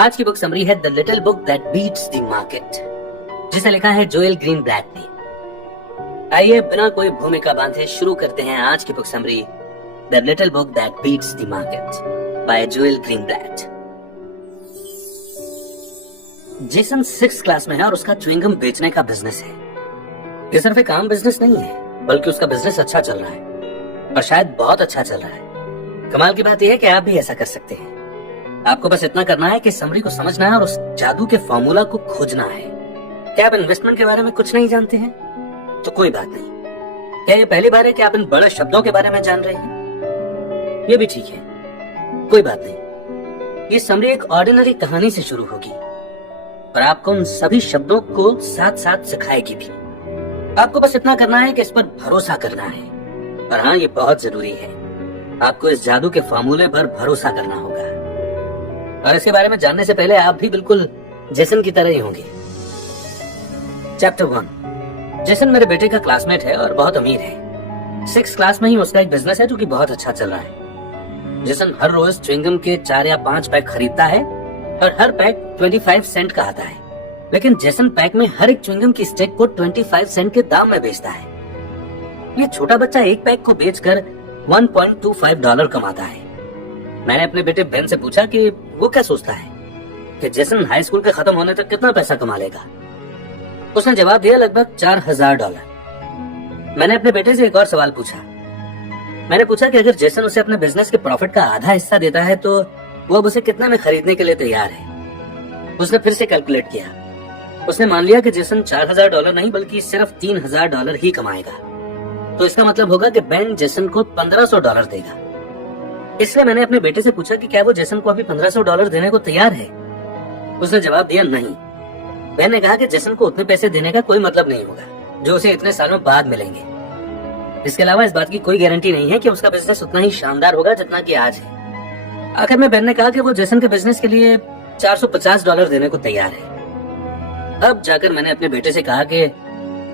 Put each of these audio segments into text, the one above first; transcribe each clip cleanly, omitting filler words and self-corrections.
आज की book summary है the little book that beats the market, जिसे लिखा है जोएल ग्रीनब्लैट ने। आइए बिना कोई भूमिका बांधे शुरू करते हैं आज की book summary the little book that beats the market by Joel Greenblatt. Jason 6th class में है और उसका च्युइंगम बेचने का बिजनेस है। ये सिर्फ एक आम बिजनेस नहीं है, बल्कि उसका बिजनेस अच्छा चल रहा है और शायद बहुत अच्छा चल रहा है। कमाल की बात यह है कि आप भी ऐसा कर सकते हैं। आपको बस इतना करना है कि समरी को समझना है और उस जादू के फॉर्मूला को खोजना है। क्या आप इन्वेस्टमेंट के बारे में कुछ नहीं जानते हैं? तो कोई बात नहीं। क्या ये पहली बार है कि आप इन बड़े शब्दों के बारे में जान रहे हैं? ये भी ठीक है, कोई बात नहीं। ये समरी एक ऑर्डिनरी कहानी से शुरू होगी और आपको उन सभी शब्दों को साथ साथ सिखाएगी भी। आपको बस इतना करना है कि इस पर भरोसा करना है। और हाँ, ये बहुत जरूरी है, आपको इस जादू के फॉर्मूले पर भरोसा करना होगा। और इसके बारे में जानने से पहले आप भी बिल्कुल जेसन की तरह ही होंगे। चैप्टर 1। जेसन मेरे बेटे का क्लासमेट है और बहुत अमीर है। 6th क्लास में ही उसका एक बिजनेस है जो कि बहुत अच्छा चल रहा है। जेसन हर रोज च्युइंगम के 4 या 5 पैक खरीदता है और हर पैक 25 सेंट का आता है। लेकिन जेसन पैक में हर एक च्युइंगम की स्टिक को 25 सेंट के दाम में बेचता है। ये छोटा बच्चा एक पैक को बेचकर $1.25 कमाता है। मैंने अपने बेटे बेन से पूछा कि वो क्या सोचता है कि जेसन हाई स्कूल के खत्म होने तक कितना पैसा कमा लेगा। उसने जवाब दिया, लगभग $4000। मैंने अपने बेटे से एक और सवाल पूछा। मैंने पूछा कि अगर जेसन उसे अपने बिजनेस के प्रॉफिट का आधा हिस्सा देता है तो वो अब उसे कितना में खरीदने के लिए तैयार है। उसने फिर से कैलकुलेट किया। उसने मान लिया कि जेसन $4000 नहीं बल्कि सिर्फ $3000 ही कमाएगा। तो इसका मतलब होगा कि बेन जेसन को $1500 देगा। इसलिए मैंने अपने बेटे से पूछा कि क्या वो जेसन को अभी $1500 देने को तैयार है। उसने जवाब दिया, नहीं। बेन ने कहा कि जेसन को उतने पैसे देने का कोई मतलब नहीं होगा जो उसे इतने सालों बाद मिलेंगे। इसके अलावा इस बात की कोई गारंटी नहीं है कि उसका बिजनेस उतना ही शानदार होगा जितना कि आज है। आखिर में बेन ने कहा कि वो जेसन के बिजनेस के लिए $450 देने को तैयार है। अब जाकर मैंने अपने बेटे से कहा कि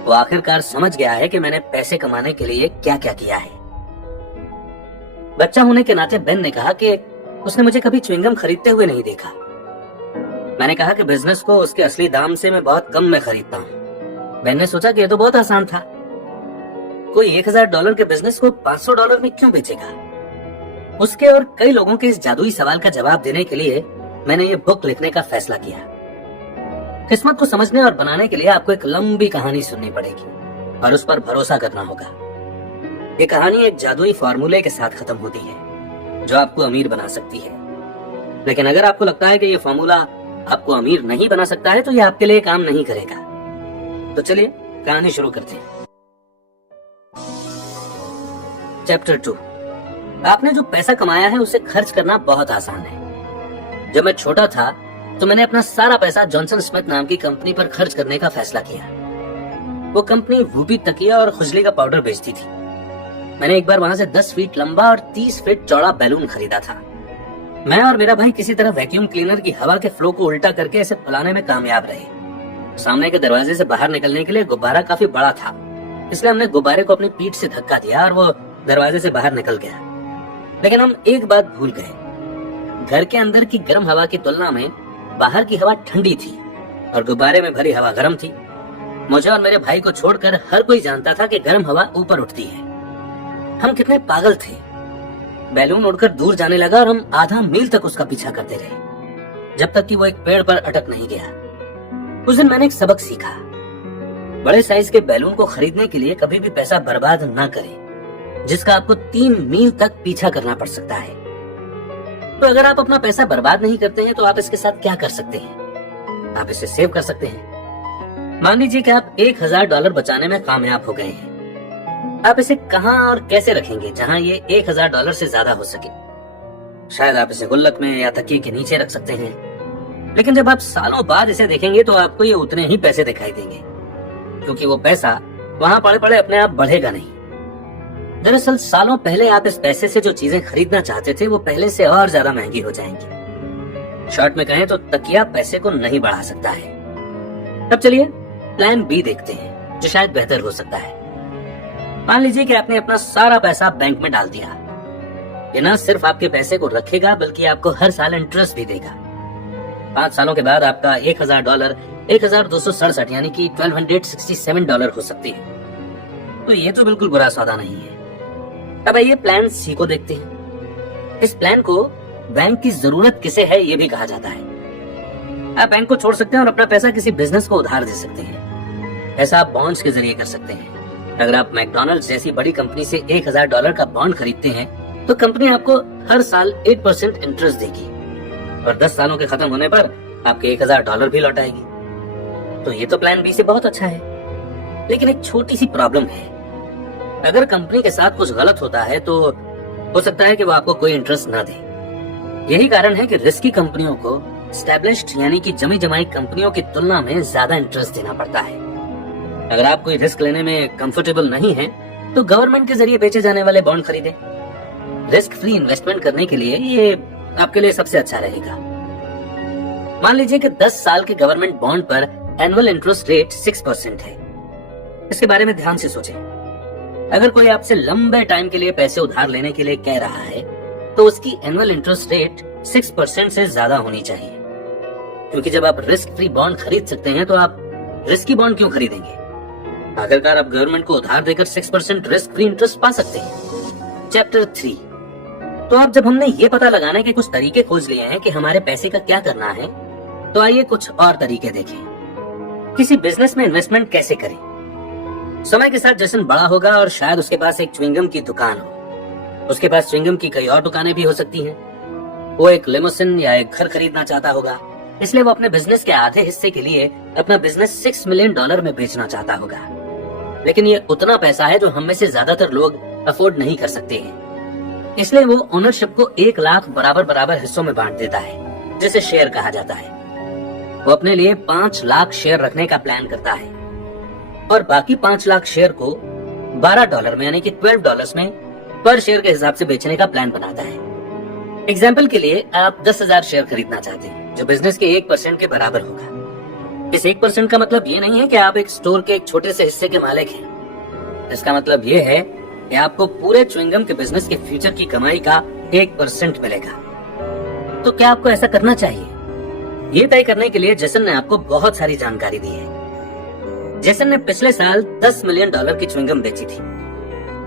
वो आखिरकार समझ गया है कि मैंने पैसे कमाने के लिए क्या क्या किया है। बच्चा होने के नाते बेन ने कहा कि उसने मुझे कभी च्युइंगम खरीदते हुए नहीं देखा। मैंने कहा कि बिजनेस को उसके असली दाम से मैं बहुत कम में खरीदता हूँ। बेन ने सोचा कि यह तो बहुत आसान था। कोई $1000 के बिजनेस को $500 में क्यों बेचेगा? उसके और कई लोगों के इस जादुई सवाल का जवाब देने के लिए मैंने ये बुक लिखने का फैसला किया। किस्मत को समझने और बनाने के लिए आपको एक लंबी कहानी सुननी पड़ेगी और उस पर भरोसा करना होगा। ये कहानी एक जादुई फॉर्मूले के साथ खत्म होती है जो आपको अमीर बना सकती है। लेकिन अगर आपको लगता है कि ये फॉर्मूला आपको अमीर नहीं बना सकता है तो ये आपके लिए काम नहीं करेगा। तो चलिए कहानी शुरू करते हैं। चैप्टर 2। आपने जो पैसा कमाया है उसे खर्च करना बहुत आसान है। जब मैं छोटा था तो मैंने अपना सारा पैसा जॉनसन स्मिथ नाम की कंपनी पर खर्च करने का फैसला किया। वो कंपनी वूपी तकिया और खुजली का पाउडर बेचती थी। मैंने एक बार वहां से 10 फीट लंबा और 30 फीट चौड़ा बैलून खरीदा था। मैं और मेरा भाई किसी तरह वैक्यूम क्लीनर की हवा के फ्लो को उल्टा करके इसे फैलाने में कामयाब रहे। सामने के दरवाजे से बाहर निकलने के लिए गुब्बारा काफी बड़ा था, इसलिए हमने गुब्बारे को अपनी पीठ से धक्का दिया और वो दरवाजे से बाहर निकल गया। लेकिन हम एक बात भूल गए, घर के अंदर की गर्म हवा की तुलना में बाहर की हवा ठंडी थी और गुब्बारे में भरी हवा गर्म थी। मुझे और मेरे भाई को छोड़कर हर कोई जानता था कि गर्म हवा ऊपर उठती है। हम कितने पागल थे। बैलून उड़कर दूर जाने लगा और हम आधा मील तक उसका पीछा करते रहे जब तक कि वो एक पेड़ पर अटक नहीं गया। उस दिन मैंने एक सबक सीखा, बड़े साइज के बैलून को खरीदने के लिए कभी भी पैसा बर्बाद ना करें जिसका आपको 3 मील तक पीछा करना पड़ सकता है। तो अगर आप अपना पैसा बर्बाद नहीं करते हैं तो आप इसके साथ क्या कर सकते हैं? आप इसे सेव कर सकते हैं। मान लीजिए कि आप $1000 बचाने में कामयाब हो गए हैं। आप इसे कहां और कैसे रखेंगे जहां ये $1000 से ज्यादा हो सके? शायद आप इसे गुल्लक में या तकिए के नीचे रख सकते हैं। लेकिन जब आप सालों बाद इसे देखेंगे तो आपको ये उतने ही पैसे दिखाई देंगे, क्योंकि वो पैसा वहां पड़े पड़े अपने आप बढ़ेगा नहीं। दरअसल सालों पहले आप इस पैसे से जो चीजें खरीदना चाहते थे वो पहले से और ज्यादा महंगी हो जाएंगी। शॉर्ट में कहें तो तकिया पैसे को नहीं बढ़ा सकता है। अब चलिए प्लान बी देखते हैं जो शायद बेहतर हो सकता है। मान लीजिए कि आपने अपना सारा पैसा बैंक में डाल दिया। ये न सिर्फ आपके पैसे को रखेगा बल्कि आपको हर साल इंटरेस्ट भी देगा। 5 सालों के बाद आपका $1,000 $1,267 यानी कि $1,267 हो सकती है। तो ये तो बिल्कुल बुरा सौदा नहीं है। अब आइए प्लान सी को देखते हैं। इस प्लान को बैंक की जरूरत किसे है ये भी कहा जाता है। आप बैंक को छोड़ सकते हैं और अपना पैसा किसी बिजनेस को उधार दे सकते हैं। ऐसा आप बॉन्ड्स के जरिए कर सकते हैं। अगर आप मैकडॉनल्ड्स जैसी बड़ी कंपनी से $1,000 का बॉन्ड खरीदते हैं तो कंपनी आपको हर साल 8% इंटरेस्ट देगी और 10 सालों के खत्म होने पर आपके $1,000 भी लौटाएगी। तो ये तो प्लान बी से बहुत अच्छा है। लेकिन एक छोटी सी प्रॉब्लम है। अगर कंपनी के साथ कुछ गलत होता है तो हो सकता है कि वो आपको कोई इंटरेस्ट ना दे। यही कारण है कि रिस्की कंपनियों को एस्टैब्लिश्ड यानी कि जमी जमाई कंपनियों की तुलना में ज्यादा इंटरेस्ट देना पड़ता है। अगर आप कोई रिस्क लेने में कंफर्टेबल नहीं है तो गवर्नमेंट के जरिए बेचे जाने वाले बॉन्ड खरीदें। रिस्क फ्री इन्वेस्टमेंट करने के लिए ये आपके लिए सबसे अच्छा रहेगा। मान लीजिए कि 10 साल के गवर्नमेंट बॉन्ड पर एनुअल इंटरेस्ट रेट 6% है। इसके बारे में ध्यान से सोचें। अगर कोई आपसे लंबे टाइम के लिए पैसे उधार लेने के लिए कह रहा है तो उसकी एनुअल इंटरेस्ट रेट 6% से ज्यादा होनी चाहिए, क्योंकि जब आप रिस्क फ्री बॉन्ड खरीद सकते हैं तो आप रिस्की बॉन्ड क्यों खरीदेंगे? आखिरकार आप गवर्नमेंट को उधार देकर 6% रिस्क फ्री इंटरेस्ट पा सकते हैं। चैप्टर 3। तो अब जब हमने ये पता लगाने के कुछ तरीके खोज लिए हैं कि हमारे पैसे का क्या करना है, तो आइए कुछ और तरीके देखें। किसी बिजनेस में इन्वेस्टमेंट कैसे करें? समय के साथ जैसन बड़ा होगा और शायद उसके पास एक च्युइंगम की दुकान हो। उसके पास च्युइंगम की कई और दुकानें भी हो सकती हैं। वो एक लिमोसिन या एक घर खरीदना चाहता होगा, इसलिए वो अपने बिजनेस के आधे हिस्से के लिए अपना बिजनेस $6 मिलियन में बेचना चाहता होगा। लेकिन ये उतना पैसा है जो हम में से ज्यादातर लोग अफोर्ड नहीं कर सकते हैं। इसलिए वो ओनरशिप को 1 लाख बराबर हिस्सों में बांट देता है, जिसे शेयर कहा जाता है। वो अपने लिए 5 लाख शेयर रखने का प्लान करता है और बाकी 5 लाख शेयर को $12 में यानी कि $12 में पर शेयर के हिसाब से बेचने का प्लान बनाता है। एग्जाम्पल के लिए आप 10,000 शेयर खरीदना चाहते हैं जो बिजनेस के 1% के बराबर होगा। इस 1% का मतलब ये नहीं है कि आप एक स्टोर के एक छोटे से हिस्से के मालिक हैं। इसका मतलब ये है कि आपको पूरे च्युइंगम के बिजनेस के फ्यूचर की कमाई का 1% मिलेगा। तो क्या आपको ऐसा करना चाहिए? ये तय करने के लिए जेसन ने आपको बहुत सारी जानकारी दी है। जेसन ने पिछले साल $10 मिलियन की च्युइंगम बेची थी।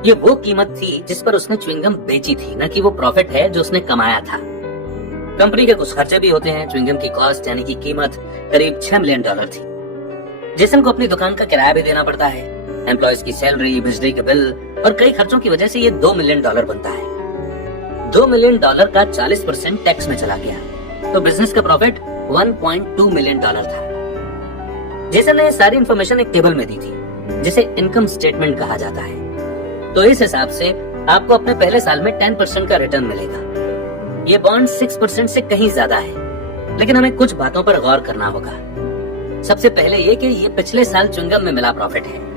ये वो कीमत थी जिस पर उसने च्युइंगम बेची थी, न कि वो प्रॉफिट है जो उसने कमाया था। कंपनी के कुछ खर्चे भी होते हैं। च्युइंगम की कॉस्ट यानी कि कीमत करीब $6 मिलियन थी। जेसन को अपनी दुकान का किराया भी देना पड़ता है, एम्प्लॉयज की सैलरी, बिजली के बिल और कई खर्चों की वजह से ये $2 मिलियन बनता है। $2 मिलियन का 40% टैक्स में चला गया, तो बिजनेस का प्रॉफिट $1.2 मिलियन था। जेसन ने सारी इंफॉर्मेशन एक टेबल में दी थी जिसे इनकम स्टेटमेंट कहा जाता है। तो इस हिसाब से आपको अपने पहले साल में 10% का रिटर्न मिलेगा। ये बॉन्ड 6% से कहीं ज्यादा है, लेकिन हमें कुछ बातों पर गौर करना होगा। सबसे पहले ये कि ये पिछले साल च्युइंगम में मिला प्रॉफिट है।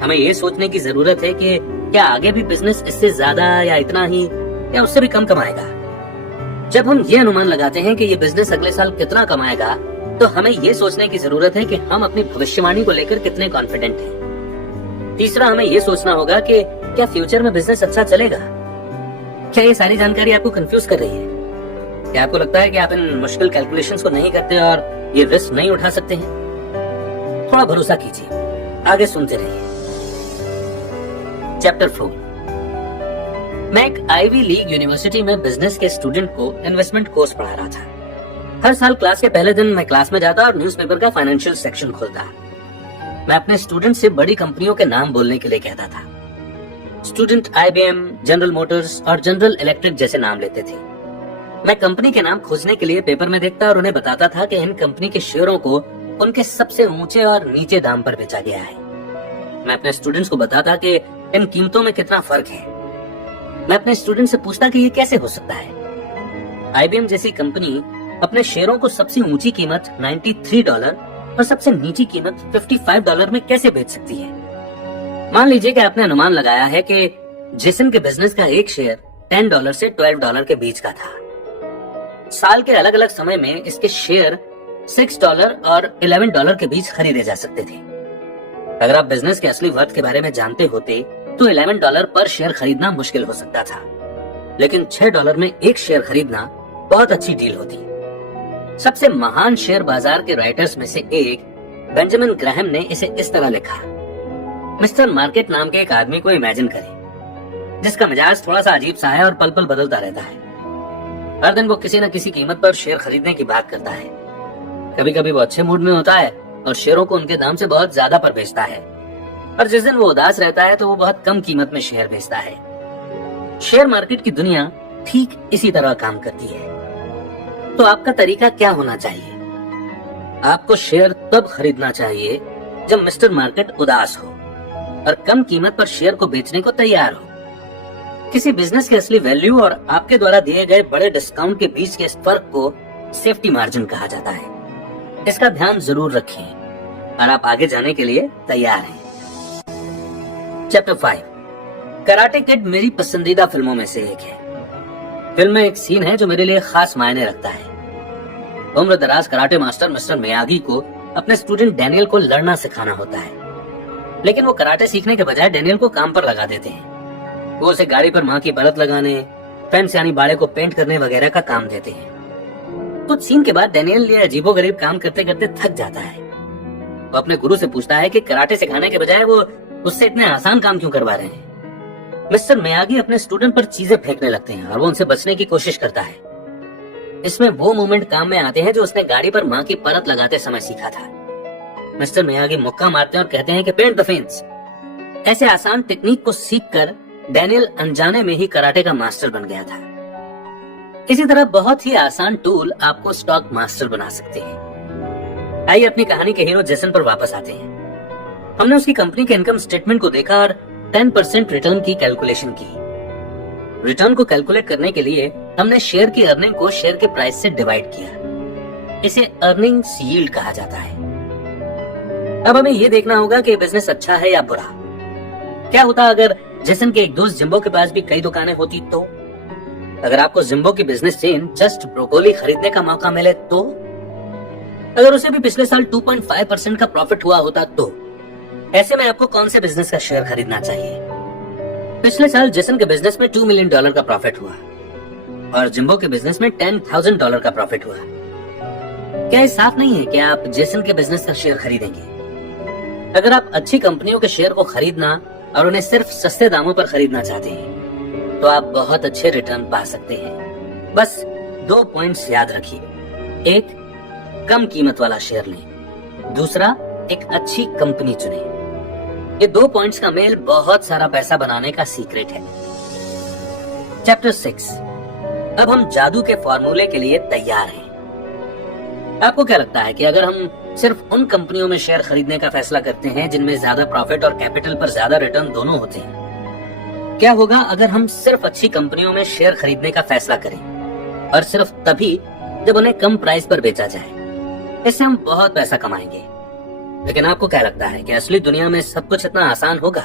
हमें ये सोचने की जरूरत है कि क्या आगे भी बिजनेस इससे ज्यादा या इतना ही या उससे भी कम कमाएगा। जब हम ये अनुमान लगाते हैं कि ये बिजनेस अगले साल कितना कमाएगा, तो हमें ये सोचने की जरूरत है कि हम अपनी भविष्यवाणी को लेकर कितने कॉन्फिडेंट हैं। तीसरा, हमें ये सोचना होगा कि क्या फ्यूचर में बिजनेस अच्छा चलेगा। क्या ये सारी जानकारी आपको कंफ्यूज कर रही है? क्या आपको लगता है कि आप इन मुश्किल कैलकुलेशंस को नहीं करते और ये रिस्क नहीं उठा सकते हैं? थोड़ा भरोसा कीजिए, आगे सुनते रहिए। चैप्टर 4। मैं एक आईवी लीग यूनिवर्सिटी में बिजनेस के स्टूडेंट को इन्वेस्टमेंट कोर्स पढ़ा रहा था। हर साल क्लास के पहले दिन मैं क्लास में जाता और न्यूज़पेपर का फाइनेंशियल सेक्शन खोलता। मैं अपने स्टूडेंट से बड़ी कंपनियों के नाम बोलने के लिए कहता था। स्टूडेंट IBM, जनरल मोटर्स और जनरल इलेक्ट्रिक जैसे नाम लेते थे। मैं कंपनी के नाम खोजने के लिए पेपर में देखता और उन्हें बताता था कि इन कंपनी के शेयरों को उनके सबसे ऊंचे और नीचे दाम पर बेचा गया है। मैं अपने स्टूडेंट्स को बताता कि इन कीमतों में कितना फर्क है। मैं अपने स्टूडेंट से पूछता कि ये कैसे हो सकता है। IBM जैसी कंपनी अपने शेयरों को सबसे ऊंची कीमत $93 और सबसे नीची कीमत $55 में कैसे बेच सकती है। मान लीजिए कि आपने अनुमान लगाया है कि जेसन के बिजनेस का एक शेयर $10 से $12 के बीच का था। साल के अलग अलग समय में इसके शेयर $6 और $11 के बीच खरीदे जा सकते थे। अगर आप बिजनेस के असली वर्थ के बारे में जानते होते तो $11 पर शेयर खरीदना मुश्किल हो सकता था, लेकिन $6 में एक शेयर खरीदना बहुत अच्छी डील होती। सबसे महान शेयर बाजार के राइटर्स में से एक बेंजामिन ग्राहम ने इसे इस तरह लिखा। मिस्टर मार्केट नाम के एक आदमी को इमेजिन करें जिसका मिजाज थोड़ा सा अजीब सा है और पल पल बदलता रहता है। हर दिन वो किसी न किसी कीमत पर शेयर खरीदने की बात करता है। कभी कभी वो अच्छे मूड में होता है और शेयरों को उनके दाम से बहुत ज्यादा पर बेचता है, और जिस दिन वो उदास रहता है तो वो बहुत कम कीमत में शेयर बेचता है। शेयर मार्केट की दुनिया ठीक इसी तरह काम करती है। तो आपका तरीका क्या होना चाहिए? आपको शेयर तब खरीदना चाहिए जब मिस्टर मार्केट उदास हो और कम कीमत पर शेयर को बेचने को तैयार हो। किसी बिजनेस की असली वैल्यू और आपके द्वारा दिए गए बड़े डिस्काउंट के बीच के इस फर्क को सेफ्टी मार्जिन कहा जाता है। इसका ध्यान जरूर रखें और आप आगे जाने के लिए तैयार हैं। चैप्टर 5, कराटे किड मेरी पसंदीदा फिल्मों में से एक है। फिल्म में एक सीन है जो मेरे लिए खास मायने रखता है। उम्र दराज कराटे मास्टर मिस्टर मियागी को अपने स्टूडेंट डैनियल को लड़ना सिखाना होता है, लेकिन वो कराटे सीखने के बजाय डैनियल को काम पर लगा देते हैं। वो उसे गाड़ी पर माँ की परत लगाने, फेंस यानी बाड़े को पेंट करने वगैरह का काम देते हैं। कुछ सीन के बाद डैनियल ये अजीबोगरीब काम करते करते थक जाता है। वो अपने गुरु से पूछता है कि कराटे सिखाने के बजाय वो उससे इतने आसान काम क्यों करवा रहे हैं। मिस्टर मियागी अपने स्टूडेंट पर चीजें फेंकने लगते हैं और वो उनसे बचने की कोशिश करता है। इसमें वो मोमेंट काम में आते हैं जो उसने गाड़ी पर माँ की परत लगाते समय सीखा था। मिस्टर मियागी मुक्का मारते हैं और कहते हैं कि पेंट द फेंस। ऐसे आसान टेक्निक को सीखकर डैनियल अनजाने में ही कराटे का मास्टर बन गया था। इसी तरह बहुत ही आसान टूल आपको स्टॉक मास्टर बना सकते हैं। आइए अपनी कहानी के हीरो जेसन पर वापस आते हैं। हमने उसकी कंपनी के इनकम स्टेटमेंट को देखा और 10% रिटर्न की कैलकुलेशन की। रिटर्न को कैलकुलेट करने के लिए हमने शेयर की अर्निंग को शेयर के प्राइस से डिवाइड किया। इसे अर्निंग्स यील्ड कहा जाता है। अब हमें ये देखना होगा कि बिजनेस अच्छा है या बुरा। क्या होता अगर जेसन के एक दोस्त जिम्बो के पास भी कई दुकानें होती तो? अगर आपको जिम्बो की बिजनेस चेन जस्ट ब्रोकोली खरीदने का मौका मिले तो? अगर उसे भी पिछले साल 2.5% का प्रॉफिट हुआ होता तो? ऐसे में आपको कौन से बिजनेस का शेयर खरीदना चाहिए? पिछले साल जेसन के बिजनेस में $2 मिलियन का प्रॉफिट हुआ और जिम्बो के बिजनेस में $10,000 का प्रॉफिट हुआ। क्या ये साफ नहीं है कि आप जेसन के बिजनेस का शेयर खरीदेंगे? अगर आप अच्छी कंपनियों के शेयर को खरीदना और उन्हें सिर्फ सस्ते दामों पर खरीदना चाहते हैं तो आप बहुत अच्छे रिटर्न पा सकते हैं। बस 2 पॉइंट्स याद रखिए। एक, कम कीमत वाला शेयर लें। दूसरा, एक अच्छी कंपनी चुनें। ये 2 पॉइंट्स का मेल बहुत सारा पैसा बनाने का सीक्रेट है। चैप्टर 6, अब हम जादू के फॉर्मूले के लिए तैयार हैं। आपको क्या लगता है कि अगर हम सिर्फ उन कंपनियों में शेयर खरीदने का फैसला करते हैं जिनमें ज्यादा प्रॉफिट और कैपिटल पर ज्यादा रिटर्न दोनों होते हैं, क्या होगा अगर हम सिर्फ अच्छी कंपनियों में शेयर खरीदने का फैसला करें और सिर्फ तभी जब उन्हें कम प्राइस पर बेचा जाए? इससे हम बहुत पैसा कमाएंगे। लेकिन आपको क्या लगता है कि असली दुनिया में सब कुछ इतना आसान होगा?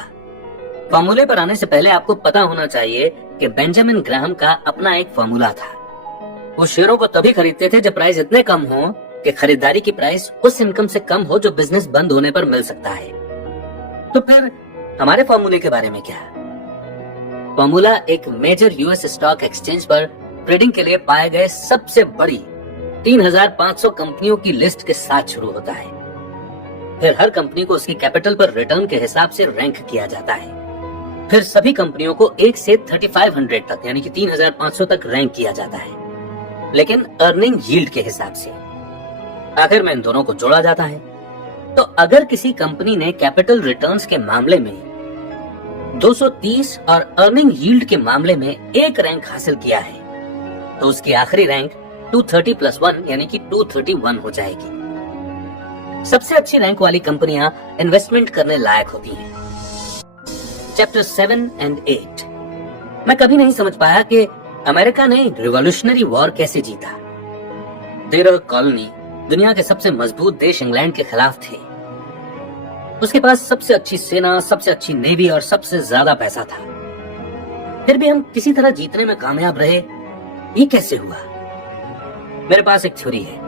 फॉर्मूले पर आने से पहले आपको पता होना चाहिए कि बेंजामिन ग्राहम का अपना एक फॉर्मूला था। वो शेयरों को तभी खरीदते थे जब प्राइस इतने कम हो कि खरीदारी की प्राइस उस इनकम से कम हो जो बिजनेस बंद होने पर मिल सकता है। तो फिर हमारे फॉर्मूले के बारे में क्या? फॉर्मूला एक मेजर यूएस स्टॉक एक्सचेंज पर ट्रेडिंग के लिए पाए गए सबसे बड़ी 3,500 कंपनियों की लिस्ट के साथ शुरू होता है। फिर हर कंपनी को उसकी कैपिटल पर रिटर्न के हिसाब से रैंक किया जाता है। फिर सभी कंपनियों को 1 से 3500 तक यानी कि 3,500 तक रैंक किया जाता है, लेकिन अर्निंग यील्ड के हिसाब से। आखिर में इन दोनों को जोड़ा जाता है। तो अगर किसी कंपनी ने कैपिटल रिटर्न्स के मामले में 230 और अर्निंग यील्ड के मामले में 1 रैंक हासिल किया है तो उसकी आखिरी रैंक 230+1 यानी कि 231 हो जाएगी। सबसे अच्छी रैंक वाली कंपनियां इन्वेस्टमेंट करने लायक होती हैं। चैप्टर 7 और 8, मैं कभी नहीं समझ पाया कि अमेरिका ने रिवॉल्यूशनरी वॉर कैसे जीता। 13 कॉलोनी दुनिया के सबसे मजबूत देश इंग्लैंड के खिलाफ थे। उसके पास सबसे अच्छी सेना, सबसे अच्छी नेवी और सबसे ज्यादा पैसा था। फिर भी हम किसी तरह जीतने में कामयाब रहे। ये कैसे हुआ? मेरे पास एक थ्योरी है।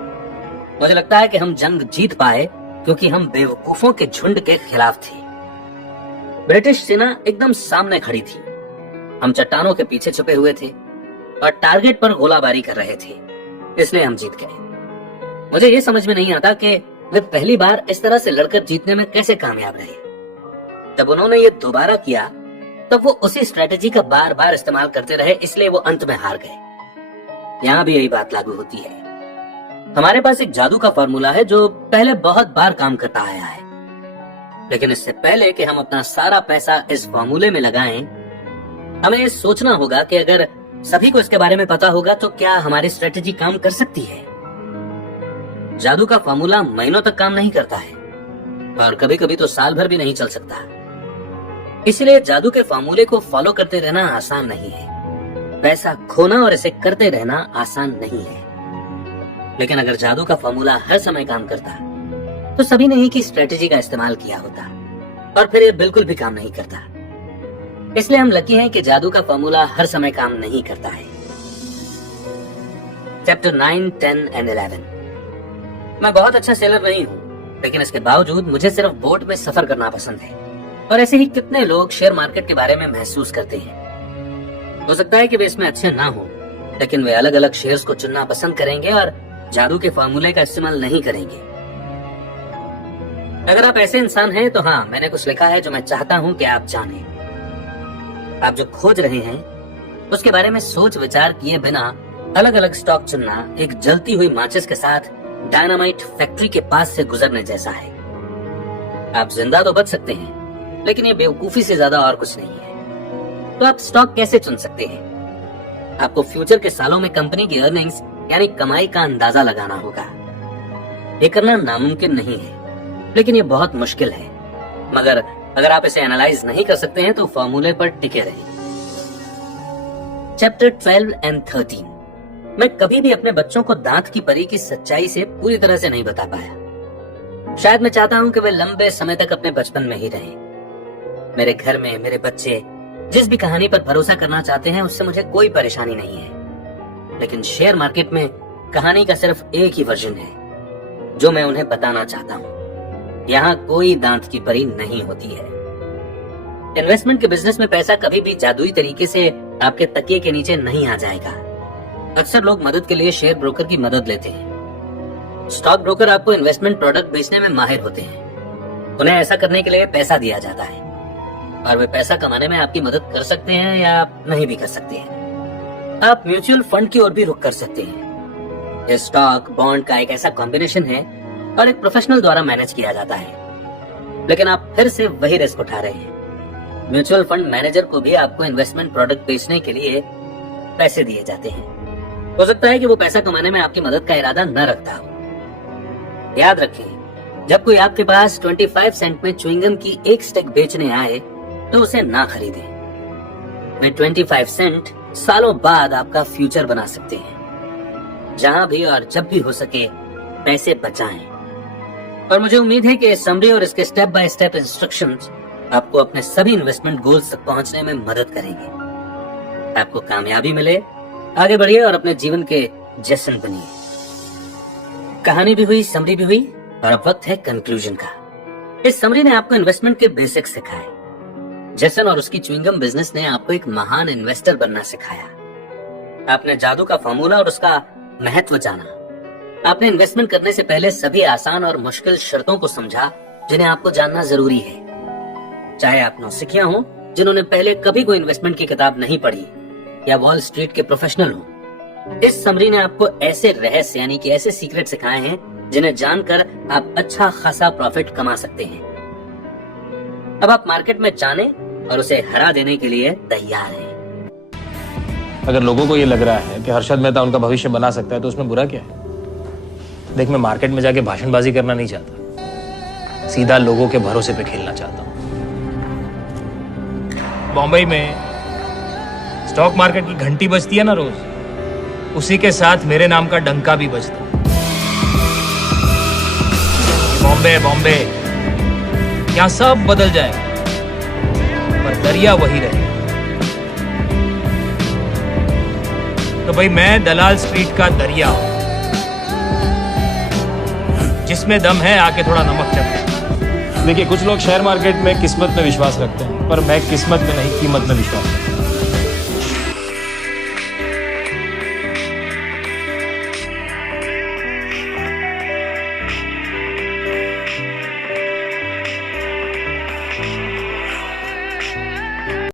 मुझे लगता है कि हम जंग जीत पाए क्योंकि हम बेवकूफों के झुंड के खिलाफ थे। ब्रिटिश सेना एकदम सामने खड़ी थी। हम चट्टानों के पीछे छुपे हुए थे और टारगेट पर गोलाबारी कर रहे थे, इसलिए हम जीत गए। मुझे ये समझ में नहीं आता कि वे पहली बार इस तरह से लड़कर जीतने में कैसे कामयाब रहे। जब उन्होंने ये दोबारा किया तब वो उसी स्ट्रेटेजी का बार बार इस्तेमाल करते रहे, इसलिए वो अंत में हार गए। यहाँ भी यही बात लागू होती है। हमारे पास एक जादू का फॉर्मूला है जो पहले बहुत बार काम करता आया है, लेकिन इससे पहले कि हम अपना सारा पैसा इस फॉर्मूले में लगाएं, हमें ये सोचना होगा कि अगर सभी को इसके बारे में पता होगा तो क्या हमारी स्ट्रेटेजी काम कर सकती है। जादू का फॉर्मूला महीनों तक काम नहीं करता है और कभी कभी तो साल भर भी नहीं चल सकता। इसलिए जादू के फॉर्मूले को फॉलो करते रहना आसान नहीं है। पैसा खोना और इसे करते रहना आसान नहीं है। लेकिन अगर जादू का फॉर्मूला हर समय काम करता तो सभी ने एक ही स्ट्रेटेजी का इस्तेमाल किया होता और फिर ये बिल्कुल भी काम नहीं करता। इसलिए हम लकी हैं कि जादू का फॉर्मूला हर समय काम नहीं करता है। Chapter 9, 10 and 11। मैं बहुत अच्छा सेलर नहीं हूँ, लेकिन इसके बावजूद मुझे सिर्फ बोट में सफर करना पसंद है। और ऐसे ही कितने लोग शेयर मार्केट के बारे में महसूस करते हैं। हो सकता है कि वे इसमें अच्छे ना हो, लेकिन वे अलग अलग शेयर्स को चुनना पसंद करेंगे और जादू के फॉर्मूले का इस्तेमाल नहीं करेंगे। अगर आप ऐसे इंसान हैं तो हाँ, मैंने कुछ लिखा है जो मैं चाहता हूँ कि आप जानें। आप जो खोज रहे हैं उसके बारे में सोच विचार किए बिना अलग अलग स्टॉक चुनना एक जलती हुई माचिस के साथ डायनामाइट फैक्ट्री के पास से गुजरने जैसा है। आप जिंदा तो बच सकते हैं, लेकिन ये बेवकूफी से ज्यादा और कुछ नहीं है। तो आप स्टॉक कैसे चुन सकते हैं? आपको फ्यूचर के सालों में कंपनी की अर्निंग्स यानी कमाई का अंदाजा लगाना होगा। ये करना नामुमकिन नहीं है, लेकिन ये बहुत मुश्किल है। मगर अगर आप इसे एनालाइज नहीं कर सकते हैं तो फॉर्मूले पर टिके रहें। Chapter 12 and 13। मैं कभी भी अपने बच्चों को दांत की परी की सच्चाई से पूरी तरह से नहीं बता पाया। शायद मैं चाहता हूं कि वे लंबे समय तक अपने बचपन में ही रहें। मेरे घर में मेरे बच्चे जिस भी कहानी पर भरोसा करना चाहते हैं उससे मुझे कोई परेशानी नहीं है, लेकिन शेयर मार्केट में कहानी का सिर्फ एक ही वर्जन है जो मैं उन्हें बताना चाहता हूँ। यहाँ कोई दांत की परी नहीं होती है। इन्वेस्टमेंट के बिजनेस में पैसा कभी भी जादुई तरीके से आपके तकिए के नीचे नहीं आ जाएगा। अक्सर लोग मदद के लिए शेयर ब्रोकर की मदद लेते हैं। स्टॉक ब्रोकर आपको इन्वेस्टमेंट प्रोडक्ट बेचने में माहिर होते हैं। उन्हें ऐसा करने के लिए पैसा दिया जाता है और वे पैसा कमाने में आपकी मदद कर सकते हैं या आप नहीं भी कर सकते हैं। आप म्यूचुअल फंड की ओर भी रुख कर सकते हैं। ये स्टॉक बॉन्ड का एक ऐसा कॉम्बिनेशन है और एक प्रोफेशनल द्वारा मैनेज किया जाता है, लेकिन आप फिर से वही रिस्क उठा रहे हैं। म्यूचुअल फंड मैनेजर को भी आपको इन्वेस्टमेंट प्रोडक्ट बेचने के लिए पैसे दिए जाते हैं। हो सकता है कि वो पैसा कमाने में आपकी मदद का इरादा न रखता हो। याद रखें, जब कोई आपके पास 25 सेंट में च्युइंगम की एक स्टिक बेचने आए तो उसे ना खरीदें। वे 25 सेंट सालों बाद आपका फ्यूचर बना सकते हैं। जहां भी और जब भी हो सके पैसे बचाएं। और मुझे उम्मीद है कि इस समरी और इसके स्टेप बाय स्टेप इंस्ट्रक्शंस आपको अपने सभी इन्वेस्टमेंट गोल्स तक पहुंचने में मदद करेंगे। आपको कामयाबी मिले, आगे बढ़िए और अपने जीवन के जैसन बनिए। कहानी भी हुई, समरी भी हुई और अब वक्त है कंक्लूजन का। इस समरी ने आपको इन्वेस्टमेंट के बेसिक्स सिखाए। जैसन और उसकी च्युइंगम बिजनेस ने आपको एक महान इन्वेस्टर बनना सिखाया। आपने जादू का फॉर्मूला और उसका महत्व जाना। आपने इन्वेस्टमेंट करने से पहले सभी आसान और मुश्किल शर्तों को समझा जिन्हें आपको जानना जरूरी है। चाहे आप नौसिखिया हो जिन्होंने पहले कभी कोई इन्वेस्टमेंट की किताब नहीं पढ़ी या वॉल स्ट्रीट के प्रोफेशनल हो, इस समरी ने आपको ऐसे रहस्य यानी कि ऐसे सीक्रेट सिखाए हैं जिन्हें जानकर आप अच्छा खासा प्रॉफिट कमा सकते हैं। अब आप मार्केट में जाने और उसे हरा देने के लिए तैयार हैं। अगर लोगों को ये लग रहा है कि हर्षद मेहता उनका भविष्य बना सकता है तो उसमें बुरा क्या है? देख, मैं मार्केट में जाके भाषणबाजी करना नहीं चाहता, सीधा लोगों के भरोसे पे खेलना चाहता हूँ। बॉम्बे में स्टॉक मार्केट की घंटी बजती है ना रोज, उसी के साथ मेरे नाम का डंका भी बजता। बॉम्बे बॉम्बे, यहाँ सब बदल जाए पर दरिया वही रहे। तो भाई, मैं दलाल स्ट्रीट का दरिया हूं, जिसमें दम है आके थोड़ा नमक चख। देखिए, कुछ लोग शेयर मार्केट में किस्मत में विश्वास रखते हैं, पर मैं किस्मत में नहीं कीमत में विश्वास रखता हूं।